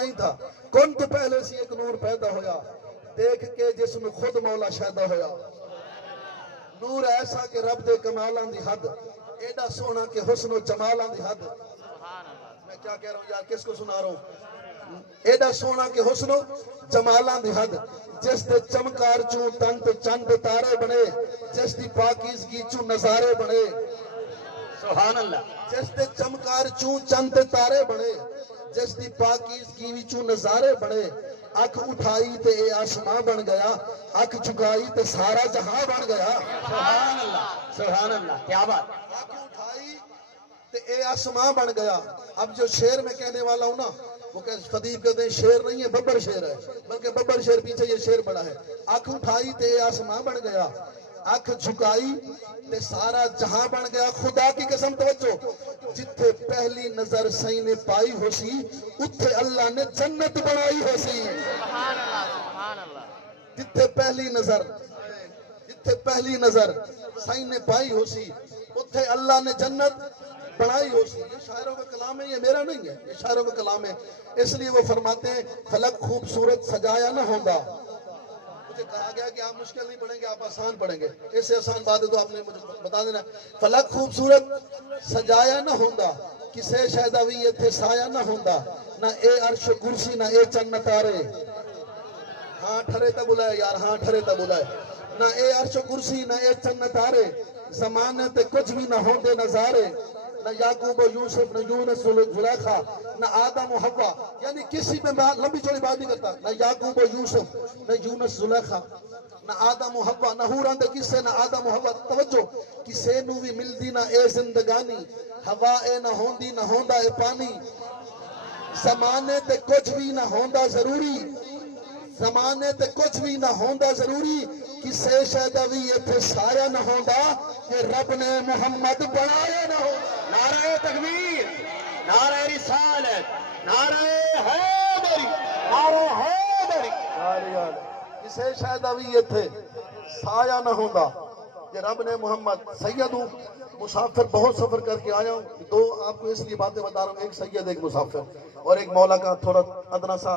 نہیں تھا، کن تو پہلے سے ایک نور پیدا ہویا، دیکھ کے جسم خود مولا شیدا ہویا، نور ایسا کہ رب دے کمالان دی حد، ایڈا سونا کہ حسن و جمالان دی حد. میں کیا کہہ رہا ہوں یار، کس کو سنا رہا ہوں؟ ایڈا سونا کہ حسن و جمالان دی حد، جس دے چمکار چوں تن تے چند تارے بنے، جس دی پاکیزگی چوں نظارے بنے. سبحان اللہ. جس دے چمکار چوں چند تارے بنے، جس دی پاکیزگی چوں نظارے بنے. اکھ اٹھائی تے اے آسمان بن گیا، اکھ جھکائی تے سارا جہاں بن گیا. سبحان اللہ. سبحان اللہ. کیا بات. اکھ اٹھائی تے اے آسمان بن گیا. اب جو شعر میں کہنے والا ہوں نا، وہ خطیب کہتے ہیں شعر نہیں ہے، ببر شعر ہے، بلکہ ببر شعر پیچھے یہ شعر بڑا ہے. اکھ اٹھائی تے اے آسمان بن گیا، اکھ جھکائی تے سارا جہاں بن گیا. خدا کی قسم توجہ، جتھے پہلی نظر سائیں نے پائی ہو سی، اتھے اللہ نے جنت بنائی ہو سی. سبحان اللہ. سبحان اللہ. جتھے پہلی نظر سائیں نے پائی ہو سی، اتھے اللہ نے جنت بنائی ہو سی. یہ شاعروں کا کلام ہے، یہ میرا نہیں ہے، یہ شاعروں کا کلام ہے. اس لیے وہ فرماتے ہیں فلک خوبصورت سجایا نہ ہوگا. مجھے کہا گیا کہ آپ مشکل نہیں پڑھیں گے، آپ آسان پڑھیں گے. اس سے آسان بات ہے تو آپ نے مجھے بتا دینا. فلک خوبصورت سجایا نہ ہوگا، کسے شہداوی اتھے سایہ نہ ہوگا. نہ اے عرش و کرسی نہ اے چند تارے. ہاں ٹھرے تا بلائے یار، ہاں ٹھرے تا بلائے. نہ اے عرش و کرسی نہ اے چند تارے، زمانے تے کچھ بھی نہ ہوندے نظارے. نہ یعقوب و یوسف نہ یونس و زلیخا، نہ آدم و حوا. یعنی کسی میں لمبی چوڑی بات نہیں کرتا. نہ یعقوب و یوسف نہ یونس زلیخا، نہ آدم و حوا، نہ حوراں دے قصے نہ آدم و حوا. توجہ، کسے نو بھی ملدی نہ اے زندگانی، ہوا اے نہ ہوندی نہ ہوندا اے پانی. زمانے تے کچھ بھی نہ ہوندا ضروری، زمانے تے کچھ بھی نہ ہوندا ضروری. کسے شہدہ بھی اتھے سایہ نہ ہوندا، کہ رب نے محمد بنایا نہ ہوندا. نعرہ تکبیر، نعرہ رسالت، نعرہ حیدری، نعرہ حیدری. کسے شہدہ بھی اتھے سایہ نہ ہوندا، کہ رب نے محمد. سید ہوں، مسافر بہت سفر کر کے آیا ہوں. دو آپ کو اس لیے باتیں بتا رہا ہوں، ایک سید ایک مسافر، اور ایک مولا کا تھوڑا ادنا سا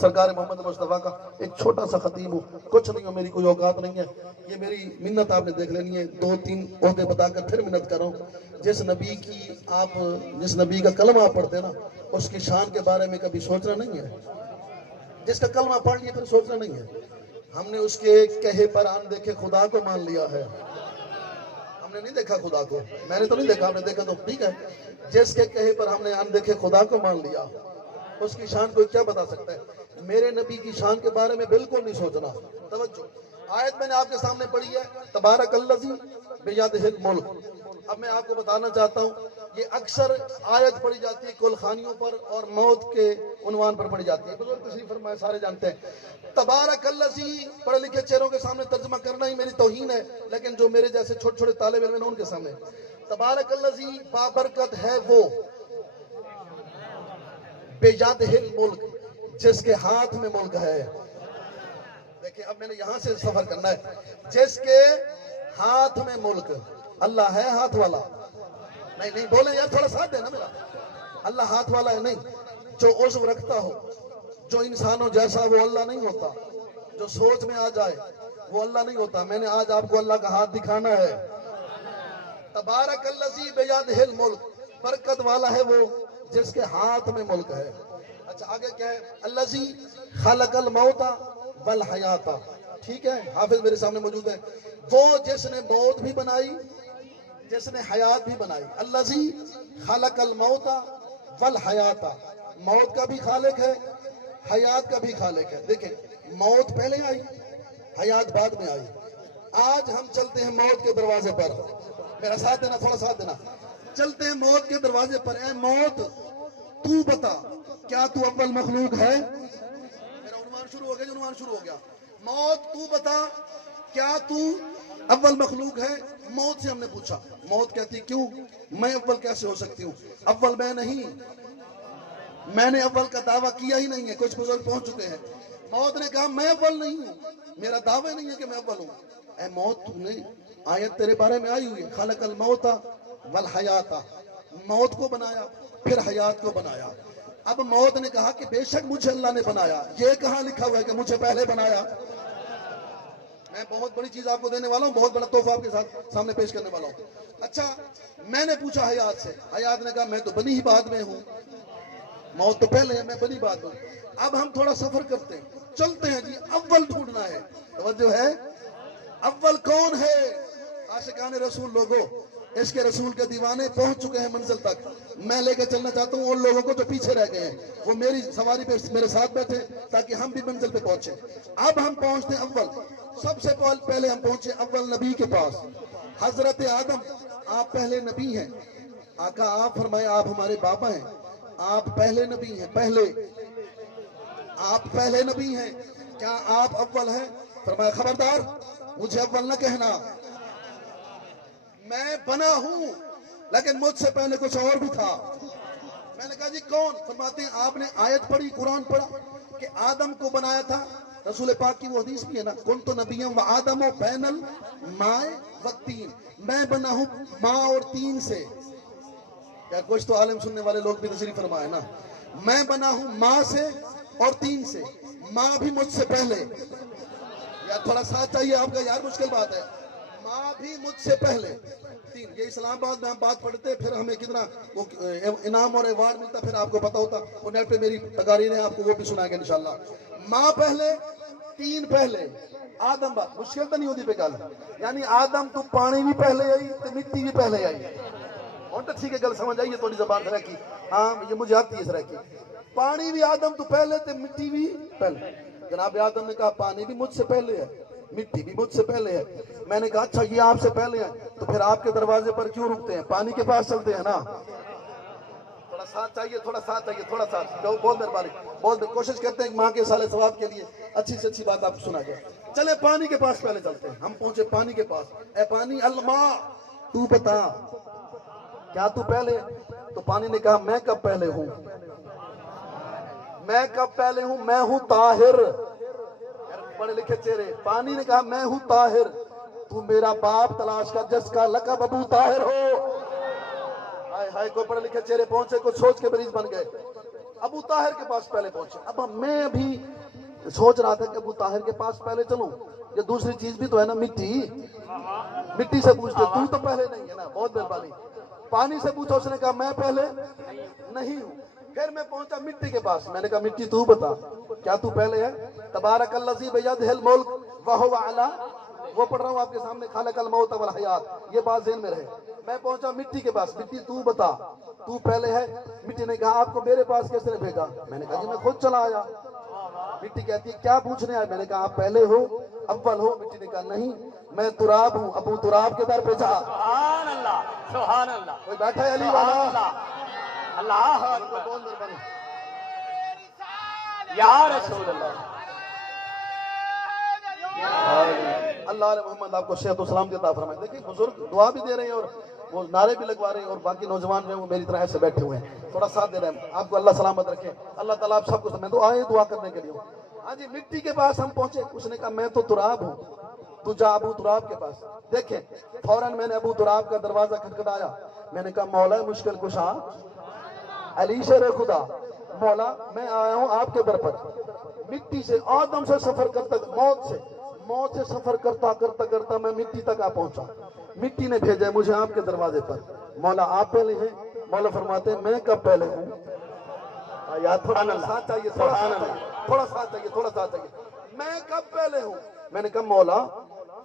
سرکار محمد مصطفیٰ کا ایک چھوٹا سا خطیب ہوں. کچھ نہیں ہو، میری کوئی اوقات نہیں ہے. یہ میری منت آپ نے دیکھ لینی ہے. 2-3 عہدے بتا کر پھر منت کر رہا ہوں. جس نبی کا کلمہ آپ پڑھتے ہیں نا، اس کی شان کے بارے میں کبھی سوچنا نہیں ہے. جس کا کلمہ پڑھ لیا پھر سوچنا نہیں ہے. ہم نے اس کے کہے پر آن دیکھے خدا کو مان لیا ہے. ہم نے نہیں دیکھا خدا کو، میں نے تو نہیں دیکھا، ہم نے دیکھا تو ٹھیک ہے. جس کے کہے پر ہم نے آن دیکھے خدا کو مان لیا، اس کی شان کوئی کیا بتا سکتا ہے. میرے نبی کی شان کے بارے میں بالکل نہیں سوچنا. توجہ، آیت میں نے آپ کے سامنے پڑھی ہے، تبارک الذی بیدہ الملک. اب میں آپ کو بتانا چاہتا ہوں، یہ اکثر آیت پڑھی جاتی ہے کل خانیوں پر اور موت کے عنوان پر پڑھی جاتی ہے. بزرگ تشریف فرمائے، سارے جانتے ہیں. تبارک الذی پڑھے لکھے چہروں کے سامنے ترجمہ کرنا ہی میری توہین ہے، لیکن جو میرے جیسے چھوٹے چھوٹے طالب علم ہیں ان کے سامنے تبارک الذی بابرکت ہے وہ، بیدہ الملک جس کے ہاتھ میں ملک ہے. دیکھیں اب میں نے یہاں سے سفر کرنا ہے. جس کے ہاتھ میں ملک. اللہ ہے ہاتھ والا؟ نہیں بولیں یار، تھوڑا ساتھ دینا میرا. اللہ ہاتھ والا ہے نہیں. جو عضو رکھتا ہو، جو انسانوں جیسا، وہ اللہ نہیں ہوتا. جو سوچ میں آ جائے وہ اللہ نہیں ہوتا. میں نے آج آپ کو اللہ کا ہاتھ دکھانا ہے. تبارک الذی بیدہ الملک، برکت والا ہے وہ جس کے ہاتھ میں ملک ہے. اچھا آگے کیا ہے؟ الذی خلق الموت والحیات. ٹھیک ہے، حافظ میرے سامنے موجود ہے. وہ جس نے موت بھی بنائی، جس نے حیات بھی بنائی. الذی خلق الموت والحیات، موت کا بھی خالق ہے، حیات کا بھی خالق ہے. دیکھیں، موت پہلے آئی، حیات بعد میں آئی. آج ہم چلتے ہیں موت کے دروازے پر. میرا ساتھ دینا، تھوڑا ساتھ دینا. چلتے ہیں موت کے دروازے پر. اے موت، تو بتا، کیا تو اول مخلوق ہے؟ میرا عنوان شروع ہو گیا، عنوان شروع ہو گیا. موت، تو بتا، کیا تو اول مخلوق ہے؟ موت سے ہم نے پوچھا. موت کہتی کیوں؟ میں اول کیسے ہو سکتی ہوں؟ اول میں نہیں، میں نے اول کا دعویٰ کیا ہی نہیں ہے. کچھ بزرگ پہنچ چکے ہیں. موت نے کہا میں اول نہیں ہوں، میرا دعویٰ نہیں ہے کہ میں اول ہوں. اے موت، تو نے آیت تیرے بارے میں آئی ہوئی ہے، خلق الموت والحیات. موت کو بنایا، پھر حیات کو بنایا. اب موت نے کہا کہ بے شک مجھے اللہ نے بنایا، یہ کہاں لکھا ہوا ہے کہ مجھے پہلے بنایا؟ میں بہت بڑی چیز آپ کو دینے والا ہوں، بہت بڑا تحفہ آپ کے سامنے پیش کرنے والا ہوں۔ اچھا، میں نے پوچھا حیات سے، حیات نے کہا میں تو بنی ہی بعد میں ہوں، موت تو پہلے ہے، میں بنی بعد میں ہوں۔ اب ہم تھوڑا سفر کرتے ہیں، چلتے ہیں جی، اول ڈھونڈنا ہے، توجہ ہے، اول کون ہے؟ عاشقان رسول لوگوں، عشق رسول کے دیوانے پہنچ چکے ہیں منزل تک، میں لے کے چلنا چاہتا ہوں ان لوگوں کو جو پیچھے رہ گئے ہیں، وہ میری سواری پہ میرے ساتھ بیٹھے تاکہ ہم بھی منزل پہ پہنچے۔ اب ہم پہنچتے ہیں اول، سب سے پہلے ہم پہنچے اول نبی کے پاس، حضرت آدم، آپ پہلے نبی ہیں۔ آقا آپ فرمائے آپ ہمارے بابا ہیں، آپ پہلے نبی ہیں، آپ پہلے نبی ہیں، کیا آپ اول ہیں؟ فرمایا خبردار مجھے اول نہ کہنا، میں بنا ہوں لیکن مجھ سے پہلے کچھ اور بھی تھا۔ میں نے کہا جی کون؟ فرماتے ہیں آپ نے آیت پڑھی، قرآن پڑھا کہ آدم کو بنایا تھا، رسول پاک کی وہ حدیث بھی ہے نا، کنت نبیا و آدم و بین الماء والتین، میں بنا ہوں ماں اور تین سے۔ کیا کچھ تو عالم سننے والے لوگ بھی تشریف فرمائے نا، میں بنا ہوں ماں سے اور تین سے، ماں بھی مجھ سے پہلے۔ یار تھوڑا ساتھ چاہیے آپ کا یار، مشکل بات ہے، ماں بھی مجھ سے پہلے تین۔ یہ اسلام آباد میں ہم بات پڑھتے پھر ہمیں کتنا انعام اور ایوارڈ ملتا، پھر آپ کو پتا ہوتا، وہ نیٹ پہ میری تقاریر ہیں، آپ کو وہ بھی سنائیں گے انشاءاللہ۔ ماں پہلے، تین پہلے، آدم بات مشکل تو نہیں ہوتی پہ گل، یعنی آدم تو پانی بھی پہلے آئی تو مٹی بھی پہلے آئی، اور تو ٹھیک ہے گل سمجھ آئیے تھوڑی زبان سے رکھی، ہاں یہ مجھے آتی ہے اس رکھی، پانی بھی آدم تو پہلے تو مٹی بھی پہلے۔ جناب آدم نے کہا پانی بھی مجھ سے پہلے ہے، مٹی بھی مجھ سے پہلے ہے۔ میں نے کہا اچھا یہ آپ سے پہلے ہیں تو پھر آپ کے دروازے پر کیوں رکتے ہیں؟ پانی کے پاس چلتے ہیں نا۔ تھوڑا ساتھ چاہیے، تھوڑا ساتھ چاہیے، تھوڑا ساتھ، بہت مہربانی، بہت کوشش کرتے ہیں ماں کے سالے ثواب کے لیے اچھی سے اچھی بات آپ کو سنا جائے۔ چلے پانی کے پاس پہلے چلتے ہیں، ہم پہنچے پانی کے پاس، اے پانی الماء تو بتا کیا تو پہلے؟ تو پانی نے کہا میں کب پہلے ہوں، میں کب پہلے ہوں، میں ہوں طاہر۔ پڑھے لکھے چہرے، پانی نے کہا میں ہوں طاہر، تو میرا باپ تلاش کر جس کا لقب ابو طاہر ہو۔ ہائے ہائے، کوئی پڑھے لکھے چہرے پہنچے، کچھ سوچ کے مریض بن گئے، ابو طاہر کے پاس پہلے پہنچے۔ اب میں بھی سوچ رہا تھا کہ ابو طاہر کے پاس پہلے چلوں، یہ دوسری چیز بھی تو ہے نا، مٹی سے پوچھتے تو تو پہلے نہیں ہے نا، بہت مہربانی۔ پانی سے پوچھا، اس نے کہا میں پہلے نہیں ہوں۔ پھر میں پہنچا مٹی کے پاس، میں نے کہا مٹی تو بتا کیا تو پہلے ہے؟ تبارک الذی بیدہ الملک وہو علی، وہ پڑھ رہا ہوں آپ کے سامنے، خالق الموت والحیات، یہ بات ذہن میں رہے۔ میں پہنچا مٹی کے پاس، مٹی تو بتا تو پہلے ہے؟ مٹی نے کہا آپ کو میرے پاس کس نے بھیجا؟ میں نے کہا جی میں خود چلا آیا۔ مٹی کہتی ہے کیا پوچھنے آئے؟ میں نے کہا آپ پہلے ہو، اول ہو؟ مٹی نے کہا نہیں، میں تراب ہوں، ابو تراب کے در پہ جا۔ سبحان اللہ، سبحان اللہ، کوئی بیٹھا ہے علی والا؟ اللہ بہت مہربانی یا رسول اللہ۔ اللہ علیہ محمد آپ کو صحت و سلامتی عطا فرمائے۔ دیکھیں بزرگ دعا بھی دے رہے ہیں اور وہ نعرے بھی لگوا رہے ہیں، اور باقی نوجوان جو ہیں وہ میری طرح ایسے بیٹھے ہوئے ہیں، تھوڑا ساتھ دے رہے ہیں۔ آپ کو اللہ سلامت رکھے، اللہ تعالیٰ آپ سب کو، میں تو آئے دعا کرنے کے لیے ہوں۔ ہاں جی، مٹی کے پاس ہم پہنچے، اس نے کہا میں تو تراب ہوں، تو جا ابو تراب کے پاس۔ دیکھیں فوراً میں نے ابو تراب کا دروازہ کھٹکھٹایا، میں نے کہا مولا مشکل کشا، علی شیر خدا، مولا میں آیا ہوں آپ کے در پر، مٹی سے آدم سے سفر کرتا، موت سے سفر کرتا کرتا کرتا میں مٹی تک آ پہنچا، مٹی نے بھیجا ہے مجھے آپ کے دروازے پر، مولا آپ پہلے ہیں؟ مولا فرماتے ہیں میں کب پہلے ہوں؟ یا تھوڑا ساتھ چاہیے، تھوڑا ساتھ چاہیے، تھوڑا ساتھ چاہیے، میں کب پہلے ہوں؟ میں نے کہا مولا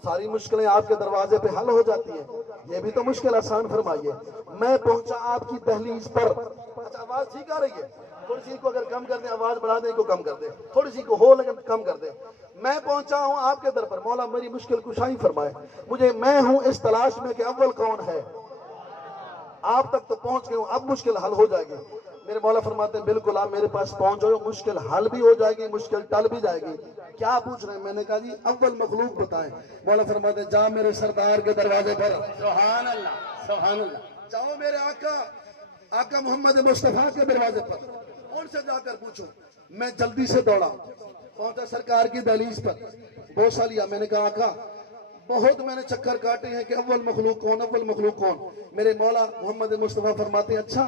ساری مشکلیں آپ کے دروازے پہ حل ہو جاتی ہیں، یہ بھی تو مشکل آسان فرمائیے۔ میں پہنچا آپ کی دہلیز پر، اچھا آواز ٹھیک آ رہی ہے؟ تھوڑی سی کو اگر کم کر دیں، آواز بڑھا دیں، کو کم کر دیں، تھوڑی سی کو ہو لیکن کم کر دیں۔ میں پہنچا ہوں آپ کے در پر، مولا میری مشکل کشائی فرمائے، مجھے میں ہوں اس تلاش میں کہ اول کون ہے، آپ تک تو پہنچ گئے ہوں، اب مشکل حل ہو جائے گی۔ میرے مولا فرماتے ہیں بالکل آپ میرے پاس پہنچ جاؤ، مشکل حل بھی ہو جائے گی، مشکل ٹل بھی جائے گی۔ کیا پوچھ رہے ہیں؟ میں نے کہا جی اول مخلوق بتائیں۔ مولا فرماتے ہیں جا میرے سردار کے دروازے پر، سبحان اللہ، سبحان اللہ، جاؤ میرے آقا محمد مصطفیٰ کے دروازے پر، ان سے جا کر پوچھو۔ میں جلدی سے دوڑا، پہنچا سرکار کی دہلیز پر، بوسہ لیا، میں نے کہا آقا بہت میں نے چکر کاٹے ہیں کہ اول مخلوق کون، اول مخلوق کون۔ میرے مولا محمد مصطفیٰ فرماتے ہیں اچھا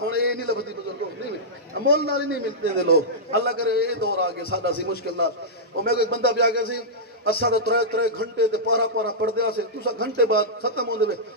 ਹੁਣ ਇਹ ਨਹੀਂ ਲੱਭਦੀ ਬਜ਼ੁਰਗੋ, ਨਹੀਂ ਅਮੋਲ ਨਾਲ ਹੀ ਨਹੀਂ ਮਿਲਦੇ ਨੇ ਲੋਕ। ਅੱਲਾ ਕਰੇ ਇਹ ਦੌਰ ਆ ਗਿਆ ਸਾਡਾ ਸੀ ਮੁਸ਼ਕਿਲ ਨਾਲ। ਉਹ ਮੇਰੇ ਕੋਲ ਇੱਕ ਬੰਦਾ ਵੀ ਆ ਗਿਆ ਸੀ, ਅਸਾਂ ਤਾਂ 3 ਘੰਟੇ ਤੇ ਪਾਰਾ ਪਾਰਾ ਪੜਦਿਆ ਸੀ, ਤੁਸੀਂ ਘੰਟੇ ਬਾਅਦ ਖਤਮ ਹੁੰਦੇ ਵੇ।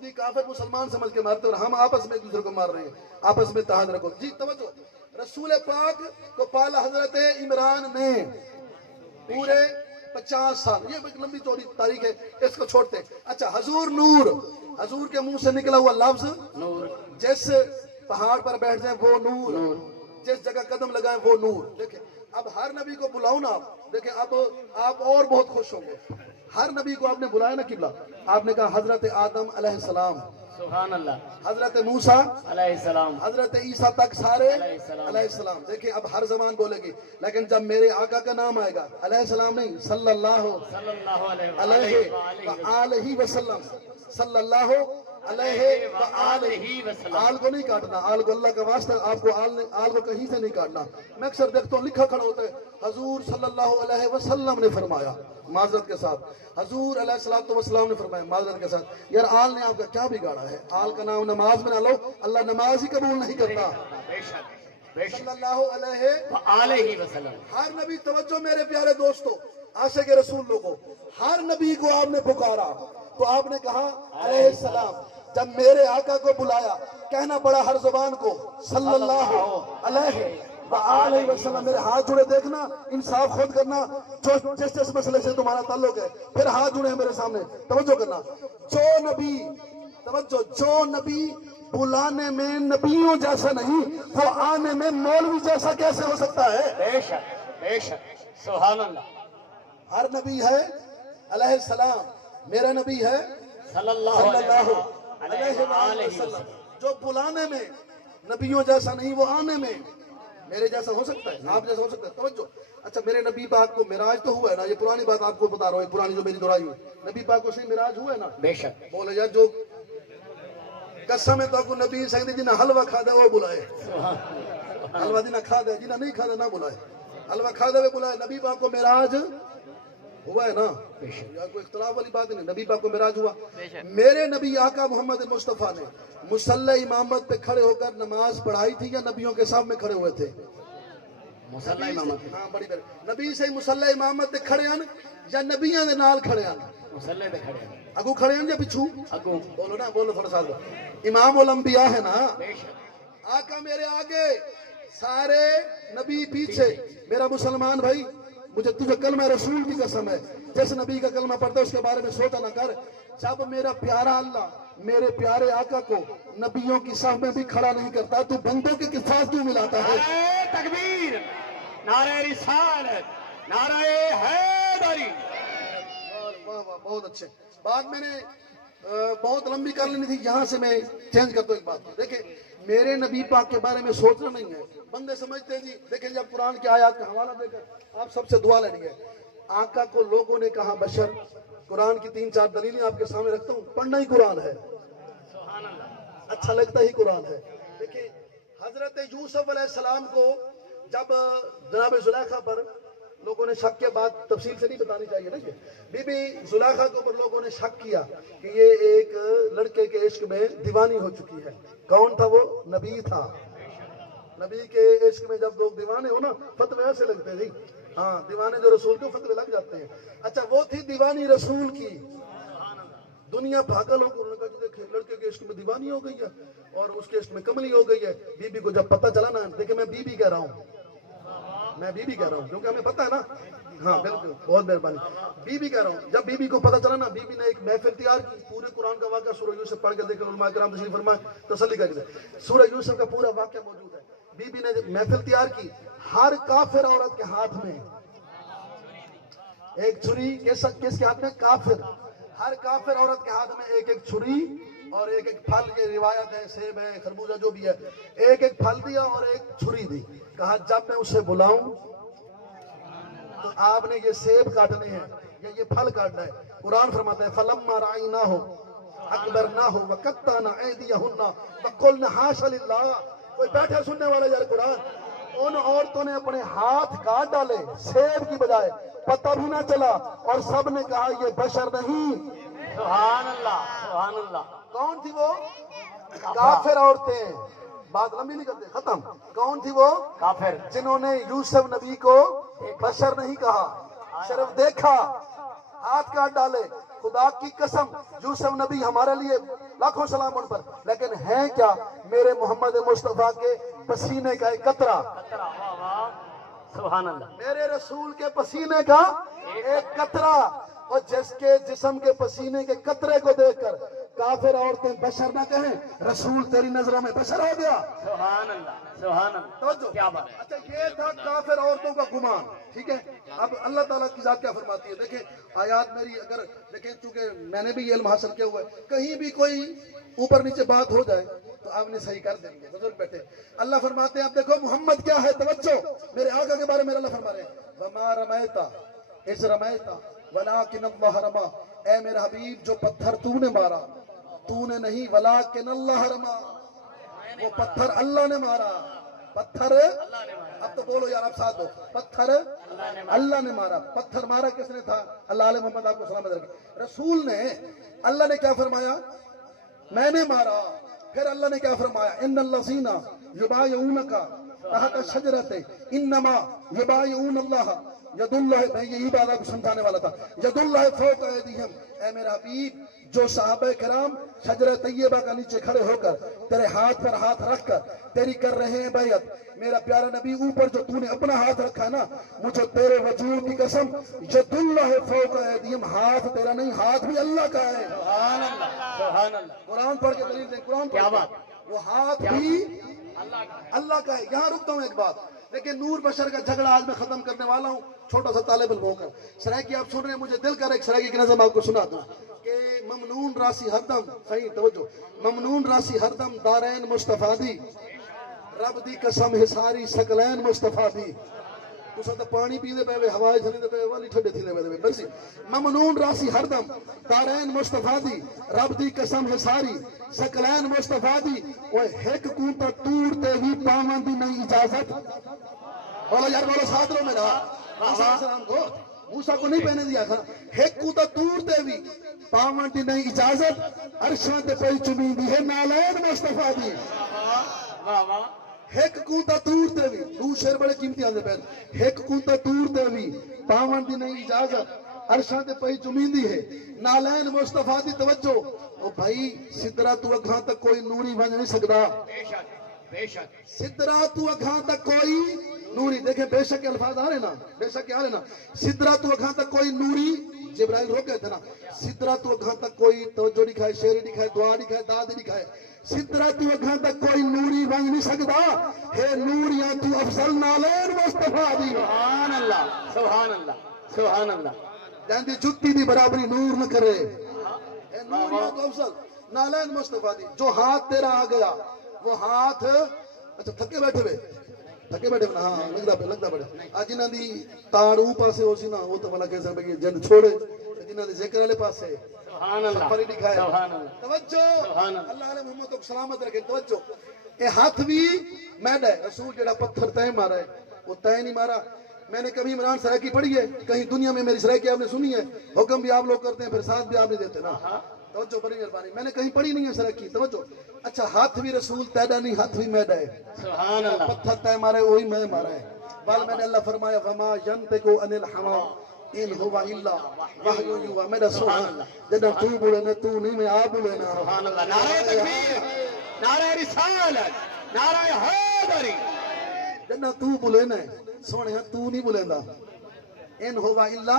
یہودی کافر مسلمان سمجھ کے مارتے ہیں اور ہم آپس میں ایک دوسرے کو مار رہے ہیں. آپس میں اتحاد رکھو. جی توجہ. رسول پاک کو پالا حضرت عمران نے پورے 50 سال. یہ ایک لمبی چوڑی تاریخ ہے, اس کو چھوڑتے ہیں. اچھا, حضور نور, حضور کے منہ سے نکلا ہوا لفظ نور, جس پہاڑ پر بیٹھ جائیں وہ نور, جس جگہ قدم لگائیں وہ نور. دیکھیں اب ہر نبی کو بلاؤ نا آپ, دیکھیں اب آپ اور بہت خوش ہوں گے. ہر نبی کو آپ نے بلایا نا قبلہ, آپ نے کہا حضرت آدم علیہ السلام, سبحان اللہ, حضرت موسیٰ علیہ السلام, حضرت عیسیٰ تک سارے علیہ السلام. علیہ السلام. دیکھیں اب ہر زبان بولے گی, لیکن جب میرے آقا کا نام آئے گا علیہ السلام نہیں, صلی اللہ صلی اللہ علیہ علیہ وآلہ وآلہ وسلم, صلی اللہ علیہ وآلہ وسلم. آل کو نہیں کاٹنا, آل کو اللہ کا واسطہ, آپ کو آل کو کہیں سے نہیں کاٹنا. میں اکثر دیکھتا ہوں لکھا کھڑا ہوتا ہے حضور صلی اللہ علیہ وسلم نے فرمایا, معذرت کے ساتھ حضور علیہ السلام نے فرمایا, معذرت کے ساتھ. یار آل نے آپ کا کیا بگاڑا ہے؟ آل کا نام نماز میں نہ لو, اللہ نماز ہی قبول نہیں کرتا. بے شک, بے شک, صلی اللہ علیہ وآلہ وسلم. ہر نبی, توجہ میرے پیارے دوستو, عاشق رسول لوگوں, ہر نبی کو آپ نے پکارا تو آپ نے کہا علیہ السلام. جب میرے آقا کو بلایا کہنا پڑا ہر زبان کو صلی اللہ علیہ وآلہ وسلم. میرے ہاتھ جڑے, دیکھنا انصاف خود کرنا, جس مسئلے سے تمہارا تعلق ہے, پھر ہاتھ جڑے ہیں میرے سامنے, توجہ کرنا. جو نبی, توجہ, جو نبی بلانے میں نبیوں جیسا نہیں, وہ آنے میں مولوی جیسا کیسے ہو سکتا ہے؟ بے شک, بے شک, سبحان اللہ. ہر نبی ہے علیہ السلام, میرا نبی ہے صلی اللہ صلی اللہ علیہ وآلہ وسلم. وسلم. جو بلانے میں نبیوں جیسا نہیں, وہ آنے میں میرے جیسا ہو سکتا ہے, آپ جیسا ہو سکتا ہے. توجہ. اچھا, میرے نبی پاک کو معراج تو ہوا ہے نا, یہ پرانی بات آپ کو بتا رہا ہوں, پرانی جو میری دہرائی ہوئی, نبی پاک کو صحیح معراج ہوا ہے نا. بے شک, بولے یار, جو قسم ہے تو کو نبی سکتے جنہیں حلوہ کھا دے وہ بلائے, حلوہ جنہیں کھا دے, جنہیں نہیں کھا دے نہ بلائے, حلوہ کھا دے وہ بلائے. نبی پاک کو معراج ہوا ہے نا, یا کوئی اختلاف والی بات نہیں, نبی پاک کو معراج ہوا. میرے نبی آقا محمد مصطفیٰ نے مصلی امامت پہ کھڑے ہو کر نماز پڑھائی تھی یا نبیوں کے سامنے کھڑے ہوئے تھے؟ مصلی امامت, ہاں, بڑی بڑی نبی سے مصلی امامت پہ کھڑے ہیں یا نبیوں دے نال کھڑے ہیں؟ مصلی تے کھڑے ہیں, اگو کھڑے ہیں یا پچھو؟ اگوں. بولو نا, بولو تھوڑا سا. امام الانبیاء ہے نا, بے شک, آقا میرے آگے, سارے نبی پیچھے. میرا مسلمان بھائی, مجھے تجھے کلمہ رسول کی قسم ہے, جس نبی کا کلمہ پڑھتا ہے اس کے بارے میں سوچا نہ کر. جب میرا پیارا اللہ میرے پیارے آقا کو نبیوں کی صف میں بھی کھڑا نہیں کرتا, تو بندوں کے ساتھ کیوں ملاتا ہے؟ نعرہ تکبیر, نعرہ رسالت, نعرہ حیدری. واہ واہ, بہت اچھے. بات میں نے بہت لمبی کر لینی تھی, یہاں سے میں چینج کرتا ہوں ایک بات. دیکھیں, میرے نبی پاک کے بارے میں سوچنا نہیں ہے, بندے سمجھتے ہیں جی. دیکھیں, جب قرآن کی آیات کا حوالہ دے کر آپ سب سے دعا لینی ہے. آقا کو لوگوں نے کہا بشر, قرآن کی 3-4 دلیلیں آپ کے سامنے رکھتا ہوں, پڑھنا ہی قرآن ہے, سبحان اللہ. اچھا لگتا ہی قرآن ہے. دیکھیں, حضرت یوسف علیہ السلام کو جب جناب زلیخا پر لوگوں نے شک کے بعد, تفصیل سے نہیں بتانی چاہیے نا, بی بی زلیخا کے اوپر لوگوں نے شک کیا کہ یہ ایک لڑکے کے عشق میں دیوانی ہو چکی ہے. کون تھا وہ؟ نبی تھا. نبی کے عشق میں جب لوگ دیوانے ہو نا, فتوے ایسے لگتے ہیں, ہاں, دیوانے جو رسول کے فتوے لگ جاتے ہیں. اچھا, وہ تھی دیوانی رسول کی. دنیا پاگل ہو کر انہوں نے کہا کہ دیکھیں, لڑکے کے عشق میں دیوانی ہو گئی ہے اور اس کے عشق میں کملی ہو گئی ہے. بی بی کو جب پتہ چلا نا, دیکھیں میں بی بی کہہ رہا ہوں, میں بی بی کہہ رہا ہوں کیونکہ ہمیں پتہ ہے نا. ہاں بالکل, بہت مہربانی. بی بی کہہ رہا ہوں. جب بی بی کو پتہ چلا نا, بی بی نے ایک محفل تیار کی, پورے قرآن کا واقعہ سورہ یوسف پڑھ کے دیکھیں, علماء کرام تشریف فرمائے تسلی کر کے. سورہ یوسف کا پورا واقعہ موجود ہے. بی بی نے محفل تیار کی, ہر کافر عورت کے ہاتھ میں ایک چھری, کس کے ہاتھ میں؟ کافر. ہر کافر عورت کے ہاتھ میں ایک ایک چھری اور ایک ایک پھل. کی روایت ہے, سیب ہے, خربوزہ جو بھی ہے, ایک ایک پھل دیا اور ایک چھری دی. کہا جب میں اسے بلاؤں تو آپ نے یہ سیب کاٹنے ہیں یا یہ پھل کاٹنا ہے. قرآن فرماتا ہے فَلَمَّا رَأَيْنَاهُ أَكْبَرْنَاهُ وَقَطَّعْنَا أَيْدِيَهُنَّ وَقُلْنَا حَاشَ لِلَّهِ. کوئی بیٹھے سننے والا یار قرآن. ان عورتوں نے اپنے ہاتھ کاٹ ڈالے سیب کی بجائے, پتہ بھی نہ چلا, اور سب نے کہا یہ بشر نہیں. سبحان اللہ, سبحان اللہ. کون تھی وہ؟ کافر عورتیں. بات لمبی نہیں کرتے, ختم. کون تھی وہ؟ کافر, جنہوں نے یوسف نبی کو بشر نہیں کہا, صرف دیکھا, ہاتھ کاٹ ڈالے. خدا کی قسم یوسف نبی ہمارے لیے لاکھوں سلام ان پر، لیکن ہیں کیا؟ میرے محمد مصطفیٰ کے پسینے کا ایک قطرہ، واہ واہ سبحان اللہ میرے رسول کے پسینے کا ایک قطرہ، اور جس کے جسم کے پسینے کے قطرے کو دیکھ کر کافر عورتیں بشر نہ کہیں، رسول تیری نظروں میں بشر ہو گیا۔ سبحان اللہ سبحان اللہ توجہ۔ کیا بات ہے اچھا یہ تھا کافر عورتوں کا گمان، ٹھیک ہے۔ اب اللہ تعالیٰ کی ذات کیا فرماتی ہے؟ دیکھیں آیات میری اگر دیکھیں، چونکہ میں نے بھی یہ علم حاصل کیا ہوا ہے، کہیں بھی کوئی اوپر نیچے بات ہو جائے تو آپ نے صحیح کر دیں گے، بزرگ بیٹھے۔ اللہ فرماتے ہیں، اب دیکھو محمد کیا ہے، توجہ میرے آقا کے بارے میں اللہ فرما رہے ہیں، وَمَا رَمَيْتَ إِذْ رَمَيْتَ وَلَٰكِنَّ اللَّهَ رَمَىٰ، اے میرے حبیب جو پتھر تو نے مارا تو نے نہیں، وَلَٰكِنَّ اللَّهَ رَمَىٰ، وہ پتھر اللہ نے مارا، پتھر اب تو بولو یار، اب ساتھ دو، پتھر اللہ نے مارا۔ پتھر مارا کس نے تھا؟ اللہ علیہ محمد آپ کو سلامت رکھے، رسول نے۔ اللہ نے کیا فرمایا؟ میں نے مارا۔ پھر اللہ نے کیا فرمایا؟ ان الذین یبایعونک تحت الشجرۃ انما یبایعون اللہ ید اللہ، میں یہی بات آپ کو سمجھانے والا تھا، ید اللہ فوق ایدیہم، اے میرا حبیب جو صحابہ کرام شجرہ طیبہ کا نیچے کھڑے ہو کر تیرے ہاتھ پر ہاتھ رکھ کر تیری کر رہے ہیں بیعت، میرا پیارا نبی اوپر جو تو نے اپنا ہاتھ رکھا ہے نا، مجھے تیرے وجود کی قسم، ید اللہ فوق ایدیہم، ہاتھ تیرا نہیں، ہاتھ بھی اللہ کا ہے۔ سبحان اللہ سبحان اللہ قرآن پڑھ کے دلیل دیں، قرآن کیا پڑھ بات کے، وہ ہاتھ بھی اللہ کا ہے۔ یہاں رکتا ہوں ایک بات، لیکن نور بشر کا جھگڑا آج میں ختم کرنے والا ہوں، چھوٹا سا طالب علم ہو کر۔ سرائکی آپ سن رہے ہیں، مجھے دل کر ایک سرائکی کی نظم آپ کو سنا دوں کہ ممنون راسی ہردم، صحیح توجہ، ممنون راسی ہردم دارین مصطفیٰ دی، رب دی قسم حساری سکلین مصطفیٰ دی، تسا تو پانی پیندے پے ہوا چلے پے والی ٹھڈے تھیندے پے بس ممنون راسی ہردم دارین مصطفیٰ دی، رب دی قسم حساری سکلین مصطفیٰ دی، اوے ہک کو تا تور تے بھی پاون دی نہیں اجازت۔ بولو یار، بولو ساتھ لو میرا، موسیٰ علیہ السلام کو، موسیٰ کو نہیں پہنے دیا تھا، ہک کو تا تور تے بھی پاون دی نہیں اجازت، عرشاں تے پئی چمین دی ہے نالین مصطفیٰ دی، واہ واہ ہک کونتا تور تے بھی، دو شیر بڑے قیمتی آندے پہن، ہک کونتا تور تے بھی پاون دی نہیں اجازت، عرشاں تے پئی چمیندی ہے نالین مصطفیٰ دی، توجہ او بھائی سدرا تو اگھاں تک کوئی نوری بن نہیں سکدا، بے شک بے شک سدرا تو اگھاں تک کوئی نوری، دیکھیں بے شک کے الفاظ آ رہے نا، بے شک کے آ رہے نا، سدرا تو اگھاں تک کوئی نوری، جبرائیل روکے تھے نا، سدرا تو اگھاں تک کوئی توجہ دکھائے، شیری دکھائے، دعا دکھائے، داد دکھائے، سدرا تو اگھاں تک کوئی نوری بن نہیں سکدا، ہے نوریاں تو افضل نالین مصطفیٰ دی، سبحان اللہ سبحان اللہ سبحان اللہ جاندی جتی دی برابری نور نہ کرے، اے نوریاں تو افضل نالین مصطفیٰ دی۔ جو ہاتھ تیرا آ گیا وہ ہاتھ، اچھا تھکے بیٹھے ہوئے، تھکے بیٹھے ہوئے، ہاں لگتا بیٹھے، آج جنہاں دی تاڑ او پاسے ہو سی نا، وہ تو بلا کہہ سکتے کہ جن چھوڑے، جنہاں دی ذکر والے پاسے سبحان اللہ سفر ہی دکھائے، سبحان اللہ توجہ سبحان اللہ اللہ علیہ محمد کو سلامت رکھے، توجہ اے ہاتھ بھی میڈ ہے، رسول جڑا پتھر تے مارا ہے وہ تے نہیں مارا۔ میں نے کبھی عمران سرائکی پڑھی ہے کہیں دنیا میں؟ میری سرائکی آپ نے سنی ہے؟ حکم بھی آپ لوگ کرتے ہیں، پھر ساتھ بھی آپ نہیں دیتے نا، توجہ بڑی مہربانی، میں نے کہیں پڑھی نہیں ہے سرائکی، توجہ۔ اچھا ہاتھ بھی رسول تیڈا نہیں، ہاتھ بھی میڈ ہے، سبحان اللہ پتھر تے مارے وہی میں مارا ہے، بال میں نے اللہ فرمایا وما ينطق عن الهوى ان هو الا وحی یوحی، میرا سبحان جدہ تو بولے نا تو نہیں، میں آپ بولے نا، سبحان اللہ، نعرہ تکبیر، نعرہ رسالت، نعرہ حیدری، جدہ تو بولے نا سونے تو نہیں بولے نا، ان هو الا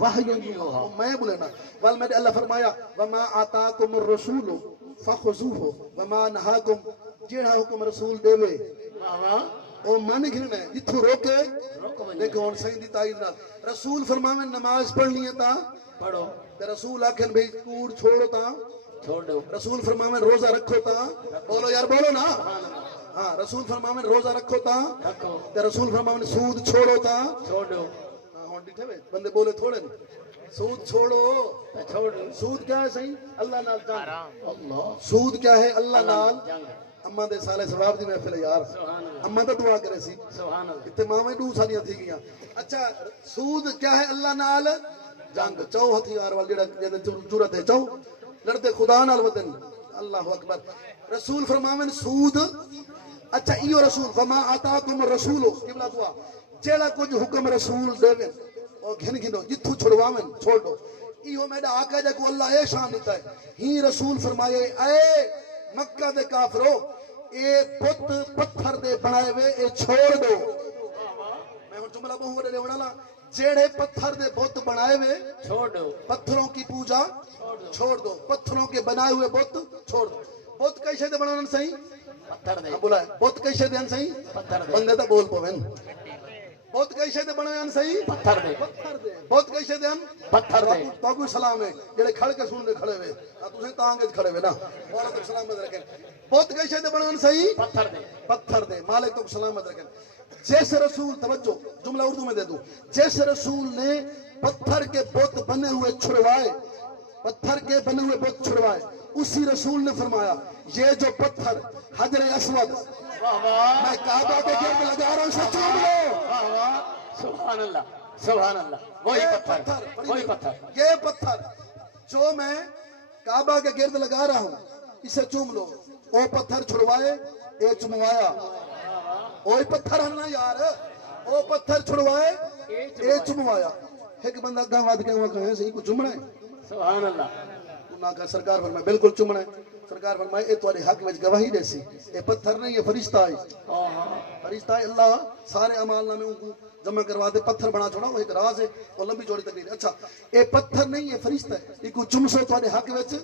وحی یوحی، میں بولے نا، بال میں نے اللہ فرمایا وما آتاکم الرسول فخذوه وما نهاکم، جیڑا حکم رسول دے وے واہ واہ او من گھرنا ہے، جتھو روکے دیکھو ہن صحیح دی تائید نال، رسول فرماویں نماز پڑھنی ہے تا پڑھو، تے رسول آکھن بھئی کوڑ چھوڑو تا، چھوڑ دو، رسول فرماویں روزہ رکھو تا، بولو یار بولو نا، ہاں رسول فرماویں روزہ رکھو تا، رکھو، تے رسول فرماویں سود چھوڑو تا، چھوڑ دو، ہاں ہن ڈٹھے وے بندے بولے تھوڑے نے، سود چھوڑو، چھوڑ دو، سود کیا ہے صحیح؟ اللہ نال جنگ، اللہ سود کیا ہے؟ اللہ نال جنگ، اماں دے سالے ثواب دی محفل ہے یار، سبحان اللہ اماں تے دعا کرے سی، سبحان اللہ اتنے ماں میں دو سالیاں تھی گیاں۔ اچھا سود کیا ہے؟ اللہ نال جنگ، چو ہتھیار وال جڑا جے ضرورت ہے چو لڑتے خدا نال ودن، اللہ اکبر۔ رسول فرماویں سود، اچھا ایو رسول وما آتاکم الرسول، قبلہ دعا، جیڑا کچھ حکم رسول دیویں او گھن گھنو، جتھو چھڑواویں چھوڑ دو، ایو میرا آقا جا کو اللہ اے شان دیتا ہے ہی رسول فرمائے اے مکہ دے کافرو اے بت پتھر دے بنائے ہوئے اے چھوڑ دو میں ہوں جملہ بہو بڑے ہونا لا جیڑے پتھر دے بت بنائے ہوئے چھوڑ دو پتھروں کی پوجا چھوڑ دو پتھروں کے بنائے ہوئے بت چھوڑ دو بت کیسے دے بنانا صحیح پتھر دے بولا ہے بت کیسے دے صحیح پتھر دے بندے تا بول پوین بہت کیسے دے بنانا صحیح پتھر دے بہت کیسے دے پتھر دے تو کوئی سلام ہے جڑے کھڑ کے سن دے کھڑے ہوئے تسیں تانگ وچ کھڑے ہوئے نا وعلیکم السلام مت رکھیں بہت کیسے دے بنانا صحیح پتھر دے مالک السلام مت رکھیں جیسے رسول توجہ جملہ اردو میں دے دوں جیسے رسول نے پتھر کے بت بنے ہوئے چھڑوائے پتھر کے بنے ہوئے بت چھڑوائے اسی رسول نے فرمایا یہ جو پتھر حجر اسود میں کعبہ کے گرد لگا رہا ہوں اسے چوم لو سبحان اللہ سبحان اللہ وہی پتھر وہی پتھر یہ پتھر جو میں کعبہ کے گرد لگا رہا ہوں اسے چوم لو وہ پتھر چھڑوائے اے چموایا وہی پتھر ہننا یار وہ پتھر چھڑوائے اے چموایا ایک بندہ گاں واد کے وہاں کہیں سے کو چمنا ہے سبحان اللہ انہاں کا سرکار فرمائے بالکل چمنا ہے سرکار فرمائے اے تواڈے حق وچ گواہی دے سی اے پتھر نہیں یہ فرشتہ ہے فرشتہ ہے اللہ سارے اعمال نامے ان کو جمع کروا دے پتھر بنا چھوڑا وہ ایک راز ہے اور لمبی چوڑی تقریر ہے اچھا اے پتھر نہیں یہ فرشتہ ہے یہ کو چمسو تواڈے حق وچ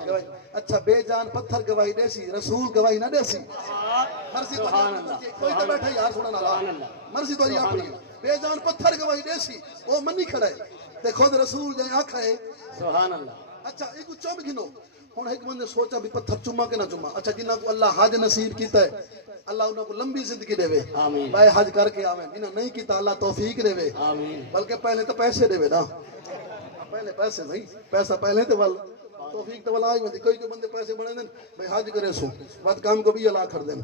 گواہی اچھا بے جان پتھر گواہی دے سی رسول گواہی نہ دے سی مرضی تو کوئی تو بیٹھا یار سننا اللہ مرضی تو اپنی بے جان پتھر گواہی دے سی وہ منی کھڑا ہے تے خود رسول جے آکھا ہے سبحان اللہ اچھا ایک چوم گھنو ہن ایک بندے سوچا بھی پتھر چوما کہ نہ چوما اچھا جنہ کو اللہ حج نصیب کیتا ہے اللہ انہاں کو لمبی زندگی دے وے آمین بھائی حج کر کے آویں جنہ نہیں کیتا اللہ توفیق دے وے آمین بلکہ پہلے تو پیسے دے وے نا پہلے پیسے نہیں پیسہ پہلے تے ول توفیق تو ولا آئی کوئی جو بندے پیسے بنے دین بھائی حج کرے سو بعد کام کو بھی اللہ کر دین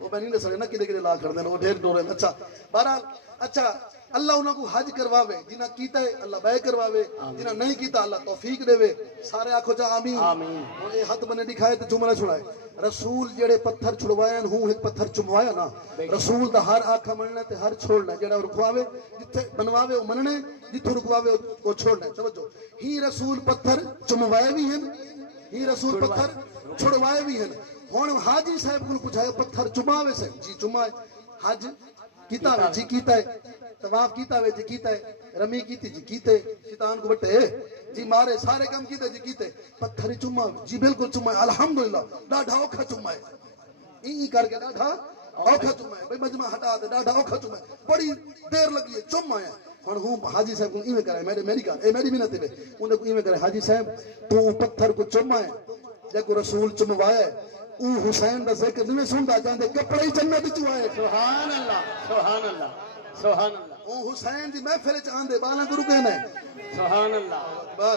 وہ میں نہیں سڑے نا کدے کدے لا کر دین وہ ڈھیر ڈورے اچھا بہرحال اچھا اللہ انہاں کو حج کرواوے جنہ کیتا ہے اللہ بے کرواوے جنہ نہیں کیتا اللہ توفیق دے وے سارے آکھو جا آمین آمین اور یہ ہاتھ بنے دکھائے تے جملہ چھڑائے رسول جڑے پتھر چھڑوائے ہوں ایک پتھر چموایا نا رسول دا ہر آکھا مننا تے ہر چھوڑنا جڑا رکھواوے جتھے بنواوے وہ مننے جتھے رکواوے وہ چھوڑنا توجہ ہی رسول پتھر چموائے بھی ہیں ہی رسول پتھر چھڑوائے بھی ہیں ہن حاجی صاحب کو پوچھایا پتھر چماوے سے جی چمائے حج کیتا ہے جی کیتا ہے طواف کیتا ہے جی کیتا ہے رمی کیتی جی کیتے شیطان کو بٹے جی مارے سارے کام کیتے جی کیتے پتھر چما جی بالکل چما الحمدللہ ڈاڈھا اوکھا چما ہے ای کر کے ڈاڈھا اوکھا چما ہے بھئی مجمع ہٹا دے ڈاڈھا اوکھا چما ہے بڑی دیر لگی ہے چما ہے ہن ہوں حاجی صاحب کو ایویں کرے میری کر اے میری بھی نہ تے انہاں کو ایویں کرے حاجی صاحب تو پتھر کو چما ہے جے کو رسول چموایا ہے او حسین دا ذکر نہیں سندا جاندے کپڑے جنت وچ آئے سبحان اللہ سبحان اللہ سبحان اللہ او حسین دی محفل وچ آندے بالاں کو رکے نے سبحان اللہ اکبر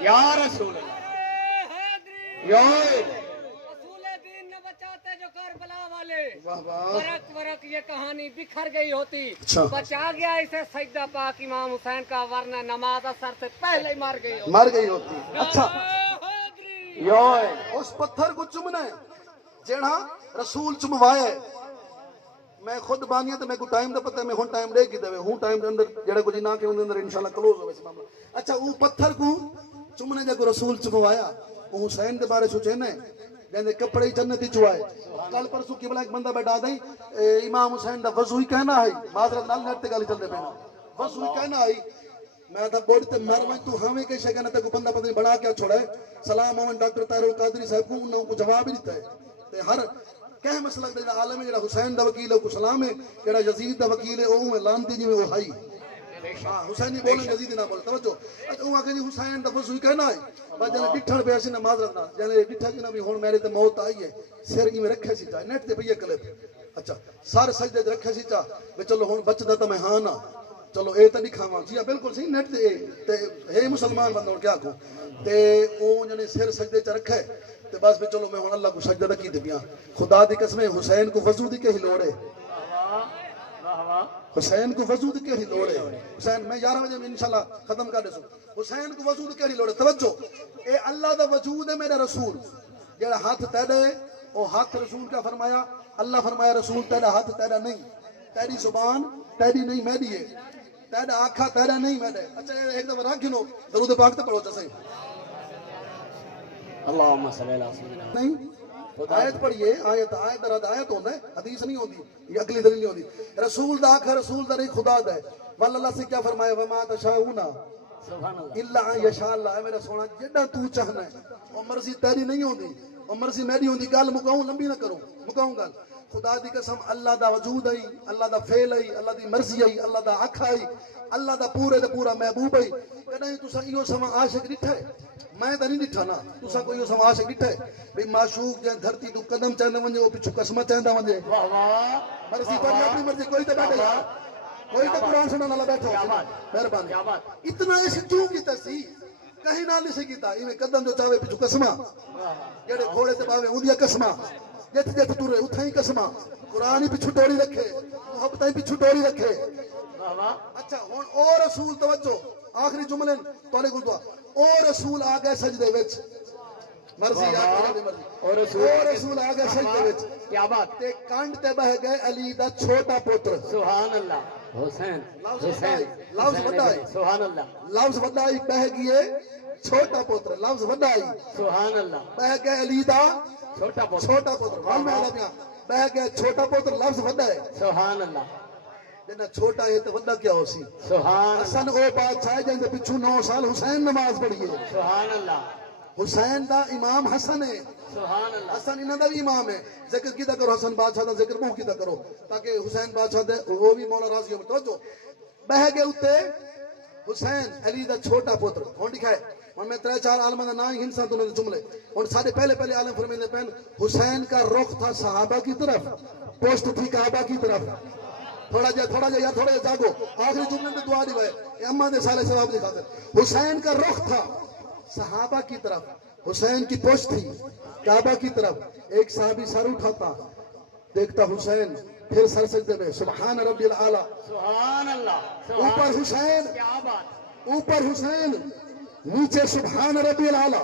یا رسول اللہ یا رسول دین نے بچاتے جو کربلا والے واہ واہ ورق یہ کہانی بکھر گئی ہوتی اچھا بچا گیا اسے سجدہ پاک امام حسین کا ورنہ نماز اثر سے پہلے ہی مار گئی ہوتی مر گئی ہوتی اچھا یا اس پتھر کو چمنا ہے جیڑا رسول چموایا ہے میں خود بانیاں تے میں کو ٹائم دا پتہ ہے میں ہن ٹائم دے کی دے ہوں ٹائم دے اندر جڑا کچھ نہ کہ اندر انشاءاللہ کلوز ہوے سی معاملہ اچھا وہ پتھر کو چمنے جے کو رسول چموایا وہ حسین دے بارے سوچے نے جندے کپڑے جنت وچ آئے کل پرسوں قبلہ ایک بندہ بیٹھا دئی امام حسین دا وضو ہی کہنا ہے معذرت نال نیٹ تے گل چلدے پینا وضو ہی کہنا ہے میں تا بوڑ تے مر میں تو ہمیں کہ شے کہنا تے کو بندہ پتہ نہیں بنا کے چھوڑے سلام مومن ڈاکٹر طاہر القادری صاحب کو انہاں کو جواب ہی دیتا ہے تے ہر کہ مسلک دا عالم ہے جڑا حسین دا وکیل ہے کو سلام ہے جڑا یزید دا وکیل ہے او لانتی جی وہ ہائی ہاں حسینی بولن یزید نہ بول توجہ اچھا او کہ حسین دا وضو کہنا ہے با جنے ڈٹھن پیا سی نہ معذرت نہ جنے ڈٹھا جنا بھی ہن میرے تے موت آئی ہے سر کی میں رکھے سی چا نیٹ تے پئی کلپ اچھا سارے سجدے تے رکھے سی چا وی چلو ہن بچدا تے میں ہاں نا چلو اے تے نہیں کھاواں جی بالکل صحیح نیٹ تے ہے مسلمان بندہ کیا کو تے او جنے سر سجدے چ رکھے تے بس بھی چلو میں ہن اللہ کو سجدہ دا کی دے پیا خدا دی قسم حسین کو وضو دی کہ لوڑ ہے حسین کو وضو دی کہ لوڑ ہے حسین میں 11 بجے میں انشاءاللہ ختم کر دے سو حسین کو وضو دی کہ لوڑ ہے توجہ اے اللہ دا وجود ہے میرا رسول جڑا ہاتھ تیرا ہے او ہاتھ رسول کا فرمایا اللہ فرمایا رسول تیرا ہاتھ تیرا نہیں تیری زبان تیری نہیں میری ہے تیرا آکھا تیرا نہیں میں نے اچھا ایک دفعہ رکھ گنو درود پاک تے پڑھو چسے اللهم صل على سيدنا نہیں آیت پڑھیے آیت درد آیت ہوتا ہے حدیث نہیں ہوتی یہ اگلی دلیل نہیں ہوتی رسول دا آکھا رسول دا نہیں خدا دا ہے واللہ اللہ سے کیا فرمایا وما تشاؤون سبحان اللہ الا ان یشاء اللہ اے میرا سونا جڑا تو چاہنا ہے وہ مرضی تیری نہیں ہوندی وہ مرضی میری ہوندی گل مکاؤں لمبی نہ کروں مکاؤں گل خدا دی قسم اللہ دا وجود ہے اللہ دا فعل ہے اللہ دی مرضی ہے اللہ دا آکھا ہے اللہ دا پورے دا پورا محبوب ہے کدیں تسا ایو سما عاشق ڈٹھا ہے میں تے نہیں ڈٹھا نا تسا کوئی ایو سما عاشق ڈٹھا ہے بھئی معشوق جے دھرتی تو قدم چاہندا ونجے او پیچھے قسمت چاہندا ونجے واہ واہ مرضی پر اپنی مرضی کوئی تے بیٹھے کوئی تے قرآن سننے والا بیٹھا ہو مہربانی کیا بات اتنا عشق کیوں کیتا سی کہیں نہ نہیں سے کیتا ایویں قدم جو چاہے پیچھے قسماں جڑے گھوڑے تے باویں اودیاں قسماں جت جت ٹرے اتھاں ہی قسماں قرآن ہی پیچھے ٹوری رکھے محبت ہی پیچھے ٹوری رکھے واہ واہ اچھا ہن او رسول توجہ آخری جملے تواڈے کول دعا او رسول آ گئے سجدے وچ مرضی آ گئی مرضی او رسول آ گئے سجدے وچ کیا بات تے کانڈ تے بہ گئے علی دا چھوٹا پتر سبحان اللہ حسین حسین لفظ وڈا ہے سبحان اللہ لفظ وڈا ہی بہ گئے چھوٹا پتر لفظ وڈا ہی سبحان اللہ بہ گئے علی دا چھوٹا پوت چھوٹا پتر ول میں لگا بہ گئے چھوٹا پتر لفظ وڈا ہے سبحان اللہ جنا چھوٹا ہے تے وڈا کیا ہو سی سبحان اللہ حسن او بادشاہ جن دے پچھو 9 سال حسین نماز پڑھی ہے سبحان اللہ حسین دا امام حسن ہے سبحان اللہ حسن انہاں دا بھی امام ہے ذکر کیتا کرو حسن بادشاہ دا ذکر منہ کیتا کرو تاکہ حسین بادشاہ دے وہ بھی مولا راضی ہو توجہ بہ گئے اوتے حسین علی دا چھوٹا پتر ہن لکھا ہے اور میں 3-4 عالماں دا نام ہنساں تو انہاں دے جملے اور سارے پہلے عالم فرمیندے پہن حسین کا رخ تھا صحابہ کی طرف پوسٹ تھی کعبہ کی طرف تھوڑا جا جاگو آخری جملے میں دعا دی ہے اماں دے سالے ثواب دی خاطر حسین کا رخ تھا صحابہ کی طرف حسین کی پوسٹ تھی کعبہ کی طرف ایک صحابی سر اٹھاتا دیکھتا حسین پھر سر سجدے میں سبحان ربی العالی سبحان اللہ اوپر حسین کیا بات اوپر حسین نیچے سبحان ربی العالی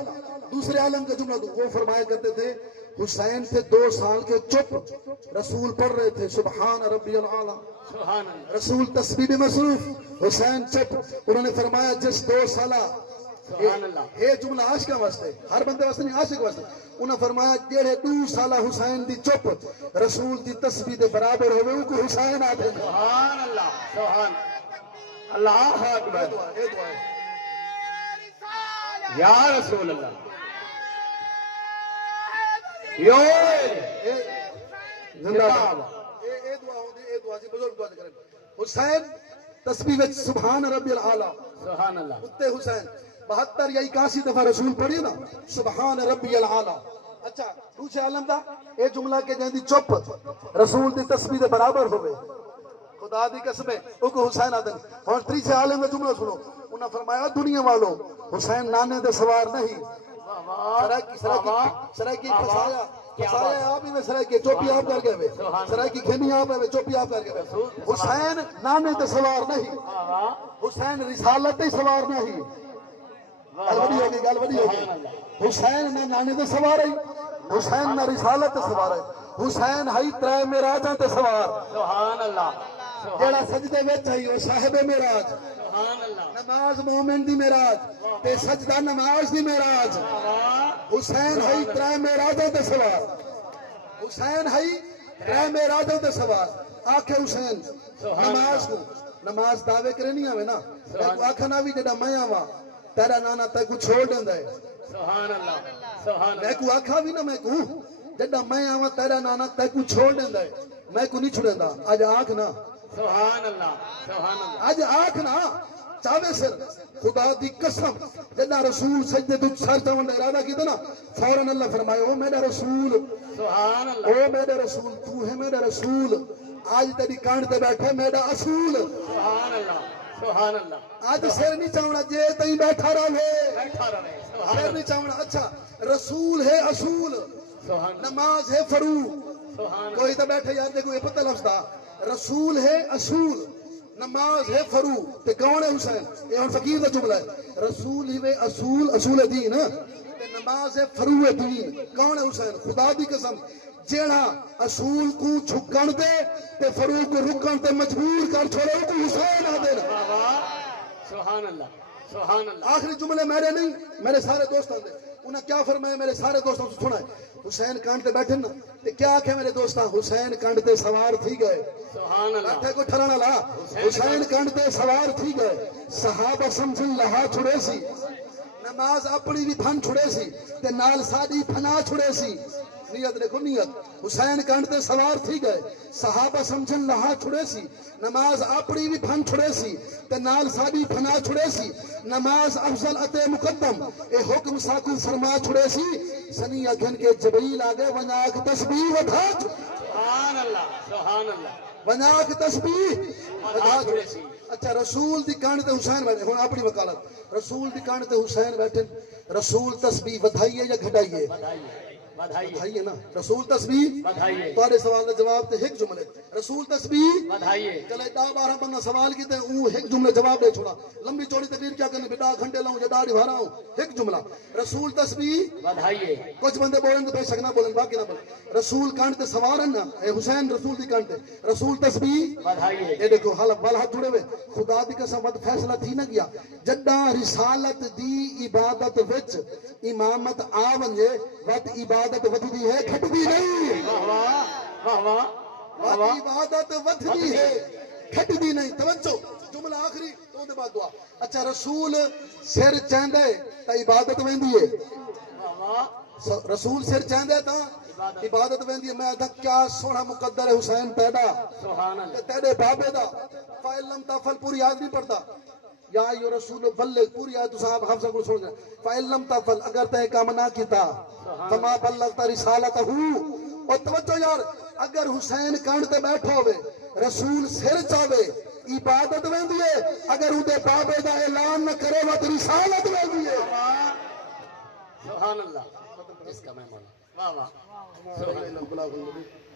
دوسرے عالم کا جملہ وہ فرمایا کرتے تھے حسین تھے 2 سال کے چپ رسول پڑھ رہے تھے سبحان ربی العالی سبحان اللہ رسول تسبیح میں مصروف حسین چپ انہوں نے فرمایا جس 2 سالہ سبحان اللہ یہ جملہ عاشق واسطے ہر بندے واسطے نہیں عاشق واسطے انہوں نے فرمایا جڑے 2 سالہ حسین دی چپ رسول دی تسبیح دے برابر ہوئے ان کو حسین آتے ہیں سبحان اللہ سبحان اللہ اکبر یہ دعا ہے یا رسول اللہ یو زندہ باد اے دعا ہوندی اے دعا سی بزرگ دعا کرن حسین تسبیح وچ سبحان ربی العالی سبحان اللہ اتے حسین 72 یا 81 دفعہ رسول پڑھی نا سبحان ربی العالی اچھا دوسرے عالم دا اے جملہ کہ جندی چپ رسول دی تسبیح دے برابر ہوے خدا دی قسم او کو حسین آدن ہن تیسرے عالم دا جملہ سنو انہاں فرمایا دنیا والوں حسین نانے دے سوار نہیں سرائکی فسایا آپ ہی میں سرائکی چوپی آپ کر گئے سرائکی کھینی آپ ہے چوپی آپ کر گئے حسین نانے تے سوار نہیں حسین رسالت تے سوار نہیں گل وڈی ہوگی حسین نہ نانے تے سوار ہے حسین نہ رسالت تے سوار ہے حسین ہے 3 معراجاں تے سوار سبحان اللہ جڑا سجدے وچ ہے او صاحب معراج سبحان اللہ نماز مومن دی معراج تے سجدہ نماز دی معراج حسین ہے 3 معراجاں تے سوار حسین ہے 3 معراجاں تے سوار آکھے حسین نماز کو نماز دعوے کرے نہیں آوے نا میں آکھنا بھی جڑا میں آواں تیرا نانا تے کو چھوڑ دیندا ہے سبحان اللہ سبحان میں اللہ کو آکھا بھی نا میں کو جڑا میں آواں تیرا نانا تے کو چھوڑ دیندا ہے میں کو نہیں چھڑیندا اج آکھ نا سبحان اللہ سبحان اللہ اج آکھ نا چاہے سر خدا دی قسم جنا رسول سجدے تو سر چاون دا ارادہ کیتا نا فوراً اللہ فرمایا او میرا رسول سبحان اللہ او میرا رسول تو ہے میرا رسول آج تیری کانڈ تے بیٹھے میرا اصول سبحان اللہ سبحان اللہ آج سر نہیں چاونا جے تئی بیٹھا رہے بیٹھا رہے سبحان سر نہیں چاونا اچھا رسول ہے اصول سبحان نماز ہے فرو سبحان کوئی تو بیٹھے یار دیکھو یہ پتہ لفظ تھا رسول ہے اصول نماز ہے فرو تے کون ہے حسین یہ ہن فقیر دا جملہ ہے رسول ہی اصول اصول دین تے نماز ہے فرو دین کون ہے حسین خدا دی قسم جیڑا اصول کو چھکن دے تے فرو کو رکن تے مجبور کر چھوڑے کو حسین آ دے اللہ سبحان اللہ آخری جملے میرے نہیں میرے سارے دوستوں دے انہیں کیا فرمایا میرے سارے دوستوں سے سنا ہے حسین کانڈ تے بیٹھے نا تے کیا آکھے میرے دوستاں حسین کانڈ تے سوار تھی گئے سبحان اللہ بیٹھے کو ٹھرانا لا حسین کانڈ تے سوار تھی گئے صحابہ سمجھن لہا چھڑے سی نماز اپنی بھی پھن چھڑے سی تے نال ساڈی پھنا چھڑے سی نیت دیکھو نیت حسین کانڈ تے سوار تھی گئے صحابہ سمجھن لہا چھڑے سی نماز اپنی بھی پھن چھڑے سی تے نال ساڈی پھنا چھڑے سی نماز افضل اتے مقدم اے حکم ساکو فرما چھڑے سی سنی اگھن کے جبریل آگے وناک تسبیح وٹھا سبحان اللہ وناک تسبیح وٹھا چھڑے سی اچھا رسول دی کانڈ تے حسین بیٹھے ہن اپنی وکالت رسول دی کانڈ تے حسین بیٹھے رسول تسبیح ودھائیے یا گھٹائیے بدھائیے نا رسول تسبیح بدھائیے تارے سوال دا جواب تے ایک جملے رسول تسبیح بدھائیے چلے 10-12 بندہ سوال کی تے ایک جملے جواب دے چھوڑا لمبی چوڑی تقریر کیا کرنے بیٹا گھنٹے لاؤں یا داڑھی بھارا ہوں ایک جملہ رسول تسبیح بدھائیے کچھ بندے بولیں تو بے شک نہ بولیں باقی نہ بولیں رسول کانڈ تے سوار ہیں نا اے حسین رسول دی کانڈ تے رسول تسبیح بدھائیے اے دیکھو حالت بال ہاتھ جڑے ہوئے خدا دی قسم وقت فیصلہ تھی نہ گیا جڈا رسالت دی عبادت وچ امامت آ ونجے وقت عبادت ودھدی ہے گھٹدی نہیں واہ واہ وقت عبادت ودھدی ہے گھٹدی نہیں توجہ جملہ آخری تو دے بعد دعا اچھا رسول سر چاندے تا عبادت ویندی ہے رسول سر چاندے تا عبادت ویندی ہے میں آدھا کیا سونا مقدر ہے حسین پیدا سبحان اللہ تیرے بابے دا فَإِن لَمْ تَفْعَلْ پوری یاد نہیں پڑتا یا ایو رسول بلغ پوری آیت صاحب حفظہ کو چھوڑ دیں فَإِن لَمْ تَفْعَلْ اگر تے کام نہ کیتا فَمَا بَلَّغْتَ رِسَالَتَهُ اور توجہ یار اگر حسین کانڈ تے بیٹھا ہوئے رسول سر چاہے عبادت ویندی ہے اگر اودے بابے دا اعلان نہ کرے وہ رسالت ویندی ہے سبحان اللہ اس کا میں مولا واہ واہ سبحان اللہ